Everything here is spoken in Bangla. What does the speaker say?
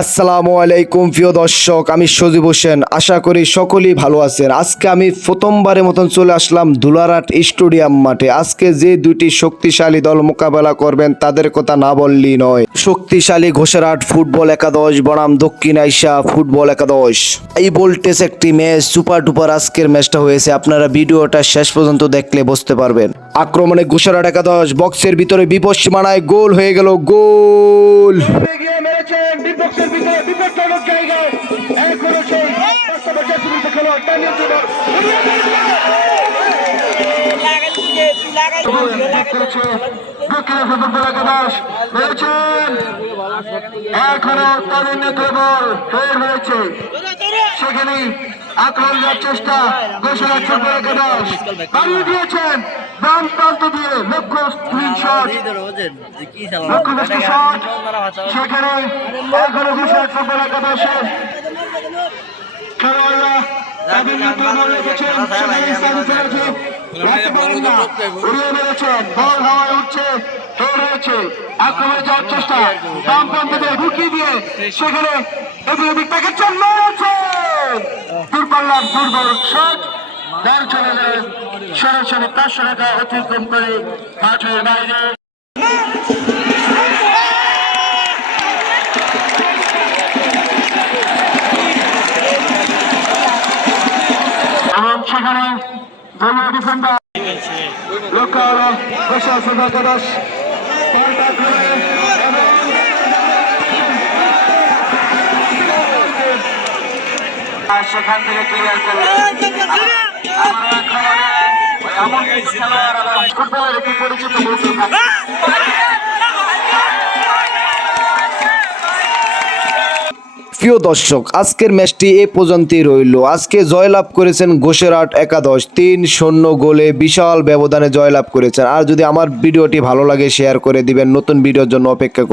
আসসালামু আলাইকুম, প্রিয় দর্শক, আমি সজীব হোসেন। আশা করি সকলেই ভালো আছেন। আজকে আমি প্রথমবারের মতন চলে আসলাম ধুলারাট স্টেডিয়াম মাঠে। আজকে যে দুটি শক্তিশালী দল মোকাবেলা করবেন তাদের কথা না বললেই নয়। শক্তিশালী ঘোষেরহাট ফুটবল একাদশ, বনাম দক্ষিণ আইসা ফুটবল একাদশ। এই ভোল্টেজ একটি ম্যাচ, সুপার ডুপার আজকের ম্যাচটা হয়েছে। আপনারা ভিডিওটা শেষ পর্যন্ত দেখলে বুঝতে পারবেন। আক্রমণে ঘোষেরহাট একাদশ, বক্সের ভিতরে বিপদ সীমানায় গোল হয়ে গেল, গোল! মেরেছেন বিপক্ষের ভিতরে বিপজ্জনক জায়গায়। এখনও সেই খেলোয়াড় এখনও তরুণ কেবল ফের হয়েছে সেখানে আক্রমণ দেওয়ার চেষ্টা ঘোষণা ফুটবল একাদশ বাড়িয়ে দিয়েছেন। বাম প্রান্ত দিয়ে লক্ষ্য লক্ষ্যবস্তু শট সেখানে এখনও ঘোষণা ফুটবল একাদশের খেলোয়াড়রা তাদের নিয়ন্ত্রণে রেখেছেন। সেখানে ইসলামী ফেরাজি রাখতে পারেন না উড়িয়ে মেরেছেন। বল হাওয়ায় উঠছে ফের আক্রমণে যাওয়ার চেষ্টা। বাম প্রান্ত দিয়ে ঢুকিয়ে সেখানে এদিক ওদিক তাকে মেরেছেন দূরপাল্লার দুর্বল শট যায় সরাসরি পাঁচশো টাকা অতিক্রম করে মাঠের বাইরে। এবং সেখানে দলীয় ডিফেন্ডার লক্ষ্য হলো বসে আছে একাদশ পাল্টা সেখান থেকে ক্লিয়ার করল আমার আক্রমণে প্রিয় দর্শক, আজকের ম্যাচটি এ পর্যন্তই রইল। আজকে জয়লাভ করেছেন ঘোষেরহাট একাদশ। তিন শূন্য গোলে বিশাল ব্যবধানে জয়লাভ করেছেন। আর যদি আমার ভিডিওটি ভালো লাগে শেয়ার করে দিবেন। নতুন ভিডিওর জন্য অপেক্ষা করুন।